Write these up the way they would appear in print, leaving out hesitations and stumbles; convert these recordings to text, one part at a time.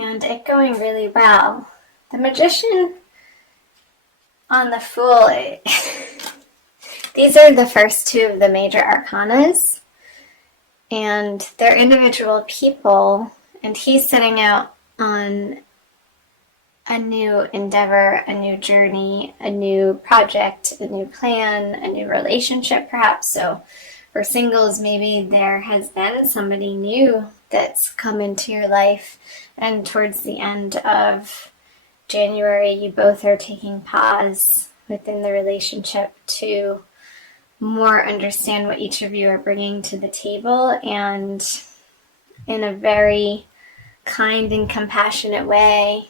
and it going really well. The Magician on the Fool, these are the first two of the major arcanas, and they're individual people, and he's setting out on a new endeavor, a new journey, a new project, a new plan, a new relationship perhaps. So for singles, maybe there has been somebody new that's come into your life, and towards the end of January, you both are taking pause within the relationship to more understand what each of you are bringing to the table, and in a very kind and compassionate way,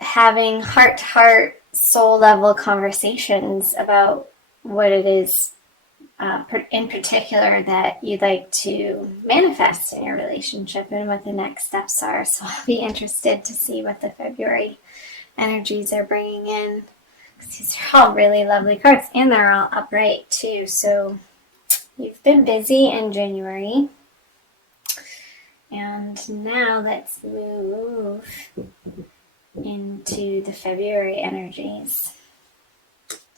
having heart-to-heart, soul-level conversations about what it is in particular that you'd like to manifest in your relationship and what the next steps are. So I'll be interested to see what the February energies are bringing in, because these are all really lovely cards, and they're all upright too. So you've been busy in January, and now let's move into the February energies.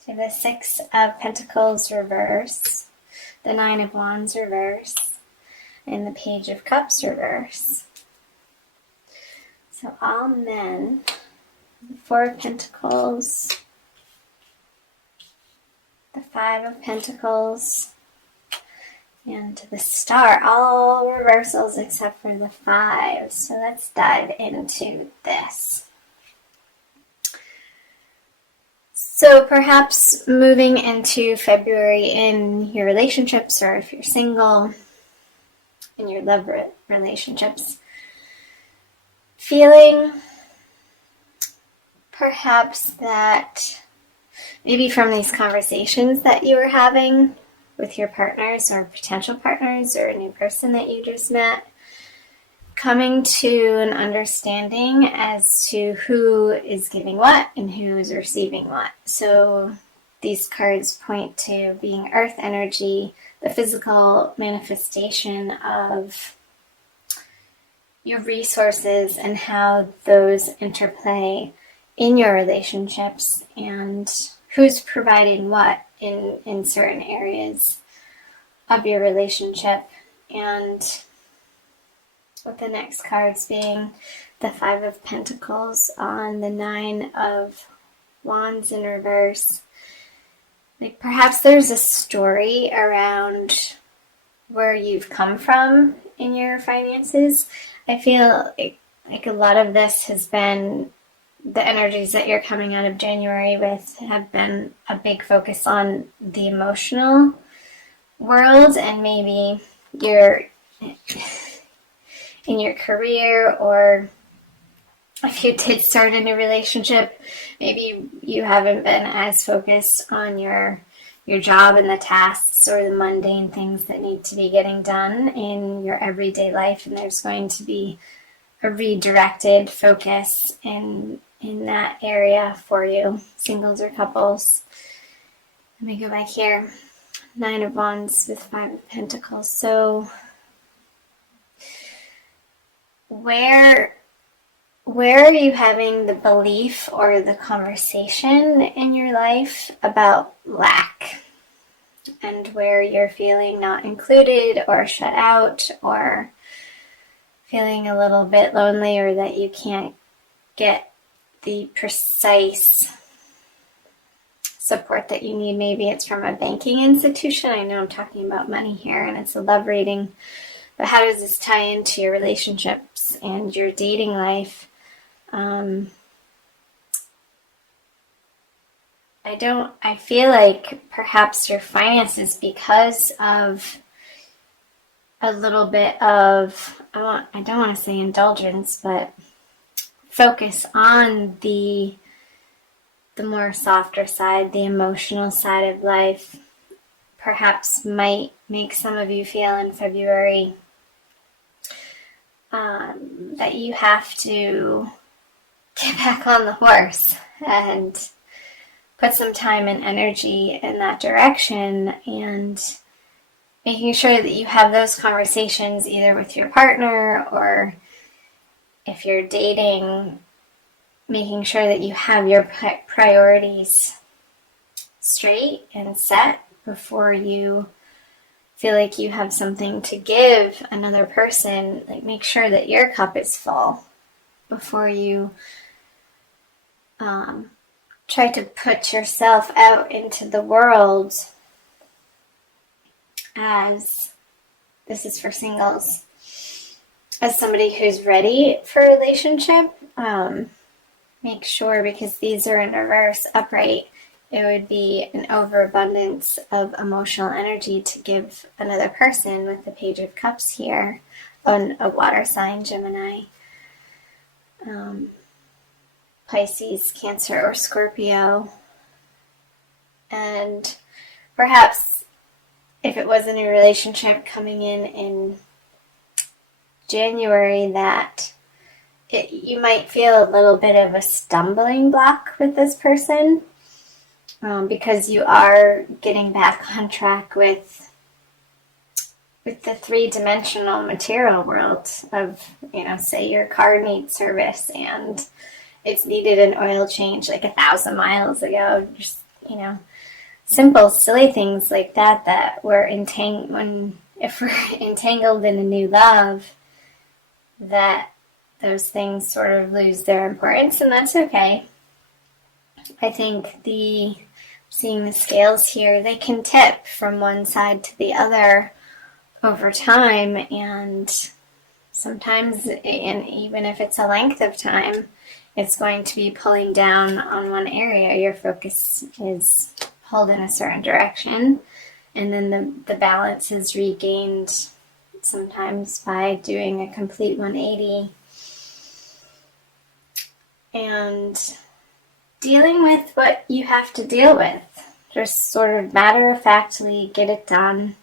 So the Six of Pentacles reverse, the Nine of Wands reverse, and the Page of Cups reverse. So all men, the Four of Pentacles, the Five of Pentacles, and the Star, all reversals except for the Five. So let's dive into this. So perhaps moving into February in your relationships, or if you're single, in your love relationships, feeling perhaps that maybe from these conversations that you were having with your partners or potential partners or a new person that you just met, coming to an understanding as to who is giving what and who is receiving what. So these cards point to being earth energy, the physical manifestation of your resources and how those interplay in your relationships, and who's providing what in certain areas of your relationship. And with the next cards being the Five of Pentacles on the Nine of Wands in reverse. Like perhaps there's a story around where you've come from in your finances. I feel like a lot of this has been the energies that you're coming out of January with have been a big focus on the emotional world, and maybe you're in your career, or if you did start a new relationship, maybe you haven't been as focused on your job and the tasks or the mundane things that need to be getting done in your everyday life, and there's going to be a redirected focus in that area for you, singles or couples. Let me go back here. Nine of Wands with Five of Pentacles. So where are you having the belief or the conversation in your life about lack, and where you're feeling not included or shut out, or feeling a little bit lonely, or that you can't get the precise support that you need? Maybe it's from a banking institution. I know I'm talking about money here and it's a love reading, but how does this tie into your relationships and your dating life? I feel like perhaps your finances, because of a little bit of, I don't want to say indulgence, but focus on the more softer side, the emotional side of life, perhaps might make some of you feel in February that you have to get back on the horse and put some time and energy in that direction, and making sure that you have those conversations either with your partner or if you're dating, making sure that you have your priorities straight and set before you feel like you have something to give another person. Like, make sure that your cup is full before you try to put yourself out into the world as, this is for singles, as somebody who's ready for a relationship. Make sure, because these are in reverse upright, it would be an overabundance of emotional energy to give another person with the Page of Cups here on a water sign, Gemini, Pisces, Cancer, or Scorpio. And perhaps if it was a new relationship coming in January, that you might feel a little bit of a stumbling block with this person, because you are getting back on track with the three-dimensional material world of, say your car needs service and it's needed an oil change like 1,000 miles ago. Just, simple, silly things like that we're if we're entangled in a new love, that those things sort of lose their importance, and that's okay. I think seeing the scales here, they can tip from one side to the other over time, and sometimes, and even if it's a length of time, it's going to be pulling down on one area. Your focus is pulled in a certain direction, and then the balance is regained sometimes by doing a complete 180 and dealing with what you have to deal with. Just sort of matter-of-factly get it done.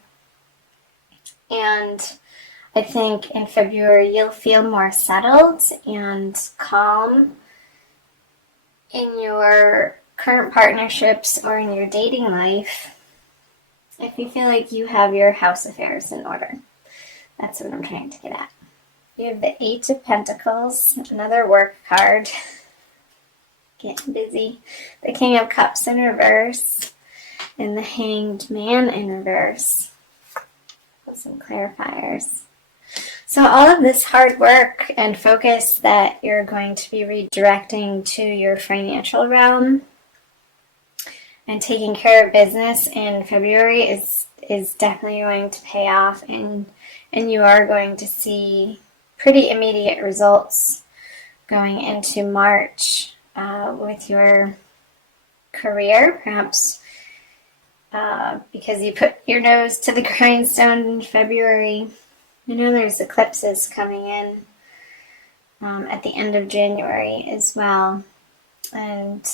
And I think in February you'll feel more settled and calm in your current partnerships or in your dating life if you feel like you have your house affairs in order. That's what I'm trying to get at. You have the Eight of Pentacles, another work card. Getting busy. The King of Cups in reverse, and the Hanged Man in reverse. Some clarifiers. So all of this hard work and focus that you're going to be redirecting to your financial realm and taking care of business in February is definitely going to pay off, and you are going to see pretty immediate results going into March. With your career, perhaps because you put your nose to the grindstone in February. There's eclipses coming in at the end of January as well, and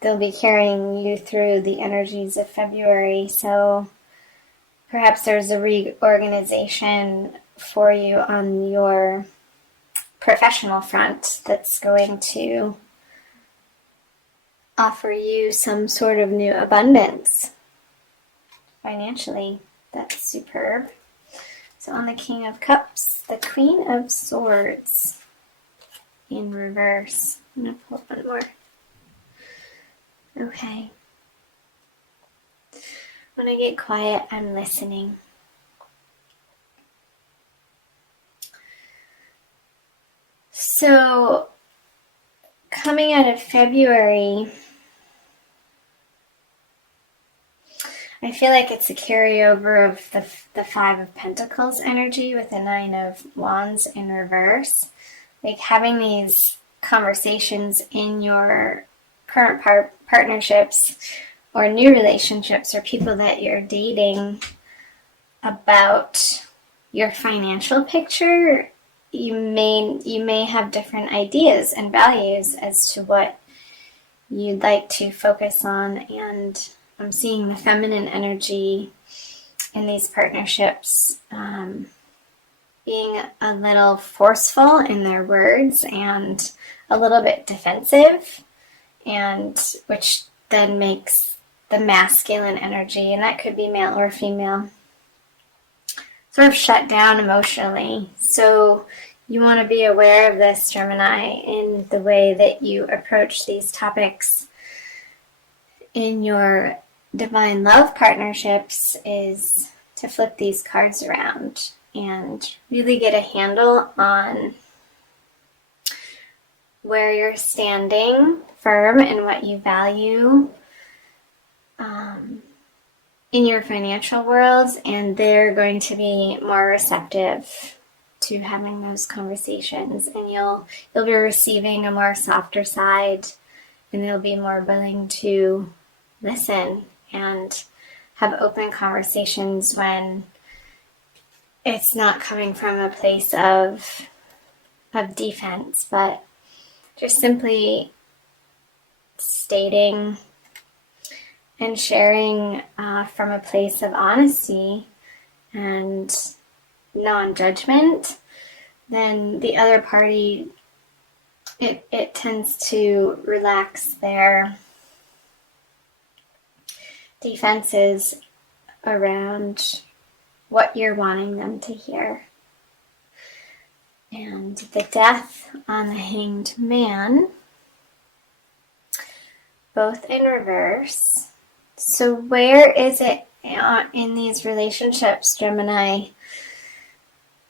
they'll be carrying you through the energies of February. So perhaps there's a reorganization for you on your professional front that's going to offer you some sort of new abundance financially. That's superb. So on the King of Cups, the Queen of Swords in reverse. I'm going to pull one more. Okay. When I get quiet, I'm listening. So coming out of February, I feel like it's a carryover of the Five of Pentacles energy with the Nine of Wands in reverse. Like having these conversations in your current partnerships or new relationships or people that you're dating about your financial picture. You may have different ideas and values as to what you'd like to focus on, and I'm seeing the feminine energy in these partnerships being a little forceful in their words and a little bit defensive, and which then makes the masculine energy, and that could be male or female, sort of shut down emotionally. So You want to be aware of this, Gemini, in the way that you approach these topics in your divine love partnerships, is to flip these cards around and really get a handle on where you're standing firm and what you value in your financial world, and they're going to be more receptive to having those conversations, and you'll be receiving a more softer side, and they'll be more willing to listen and have open conversations when it's not coming from a place of defense, but just simply stating and sharing from a place of honesty and non-judgment. Then the other party, it tends to relax their defenses around what you're wanting them to hear. And the Death on the Hanged Man, both in reverse. So where is it in these relationships, Gemini,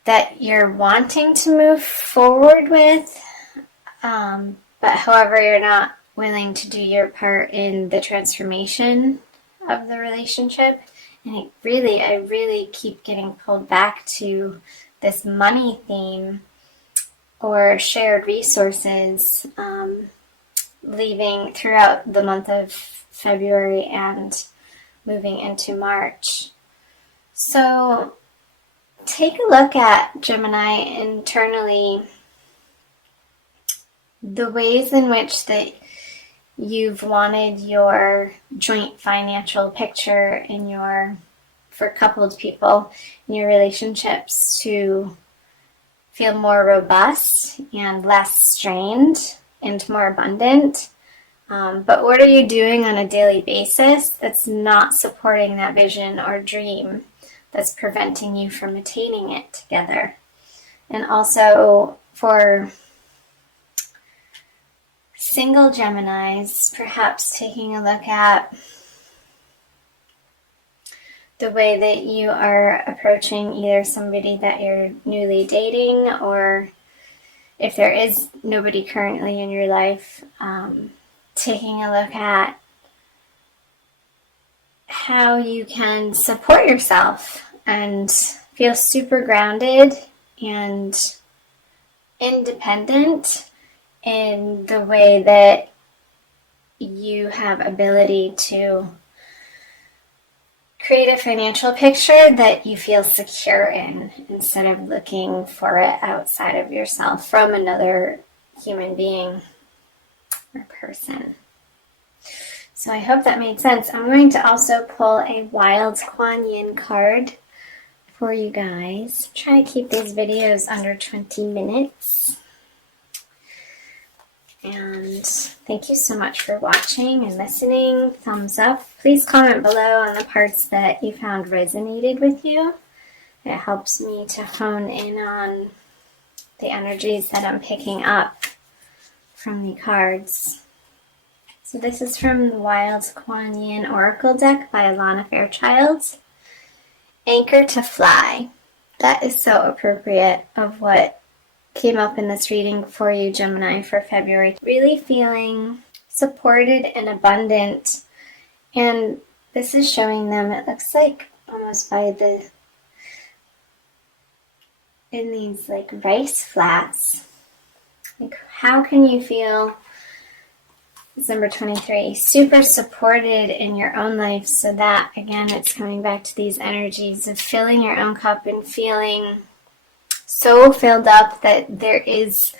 that you're wanting to move forward with, but however you're not willing to do your part in the transformation of the relationship? And I really keep getting pulled back to this money theme or shared resources, leaving throughout the month of February and moving into March. So take a look at, Gemini, internally, the ways in which that you've wanted your joint financial picture for coupled people in your relationships to feel more robust and less strained and more abundant. But what are you doing on a daily basis that's not supporting that vision or dream, that's preventing you from attaining it together? And also for single Geminis, perhaps taking a look at the way that you are approaching either somebody that you're newly dating, or if there is nobody currently in your life, taking a look at how you can support yourself and feel super grounded and independent in the way that you have ability to create a financial picture that you feel secure in, instead of looking for it outside of yourself from another human being or person. So I hope that made sense. I'm going to also pull a Wild Kuan Yin card for you guys. Try to keep these videos under 20 minutes. And thank you so much for watching and listening. Thumbs up. Please comment below on the parts that you found resonated with you. It helps me to hone in on the energies that I'm picking up from the cards. So this is from the Wild Kuan Yin Oracle deck by Alana Fairchild. Anchor to Fly. That is so appropriate of what came up in this reading for you, Gemini, for February. Really feeling supported and abundant. And this is showing them, it looks like almost in these like rice flats. Like, how can you feel, December 23, super supported in your own life, so that, again, it's coming back to these energies of filling your own cup and feeling so filled up that there is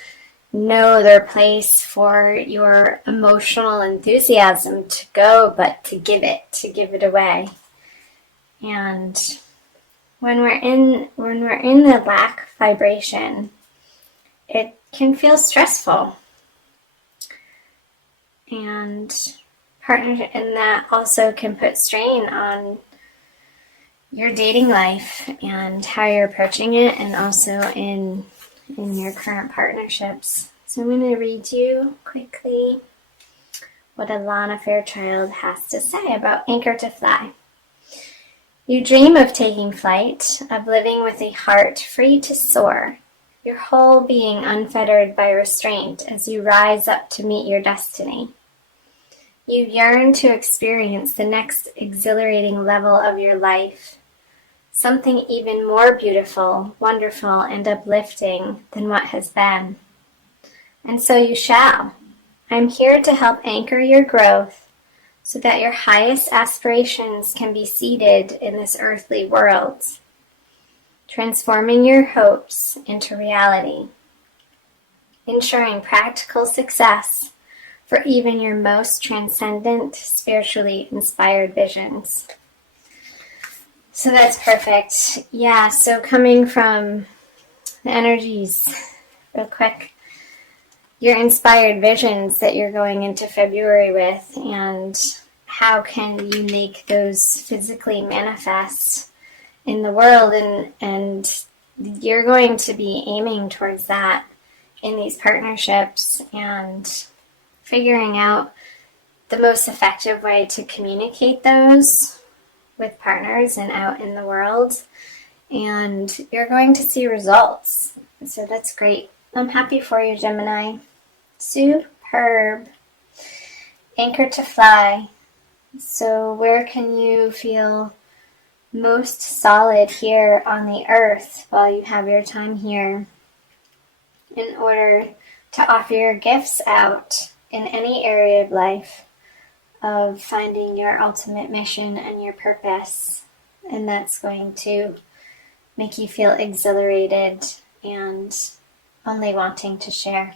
no other place for your emotional enthusiasm to go but to give it away. And when we're in the lack vibration, it can feel stressful. And partner in that also can put strain on your dating life and how you're approaching it, and also in in your current partnerships. So I'm going to read you quickly what Alana Fairchild has to say about Anchor to Fly. You dream of taking flight, of living with a heart free to soar, your whole being unfettered by restraint as you rise up to meet your destiny. You yearn to experience the next exhilarating level of your life, something even more beautiful, wonderful, and uplifting than what has been. And so you shall. I'm here to help anchor your growth so that your highest aspirations can be seated in this earthly world, transforming your hopes into reality, ensuring practical success for even your most transcendent, spiritually inspired visions. So that's perfect. Yeah, so coming from the energies, real quick, your inspired visions that you're going into February with, and how can you make those physically manifest in the world, and you're going to be aiming towards that in these partnerships and figuring out the most effective way to communicate those with partners and out in the world, and you're going to see results. So that's great. I'm happy for you, Gemini. Superb. Anchor to Fly. So where can you feel most solid here on the earth while you have your time here in order to offer your gifts out in any area of life of finding your ultimate mission and your purpose? And that's going to make you feel exhilarated and only wanting to share.